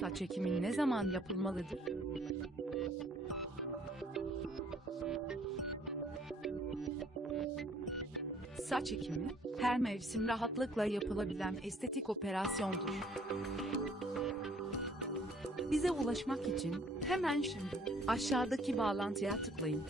Saç ekimi ne zaman yapılmalıdır? Saç ekimi, her mevsim rahatlıkla yapılabilen estetik operasyondur. Bize ulaşmak için hemen şimdi aşağıdaki bağlantıya tıklayın.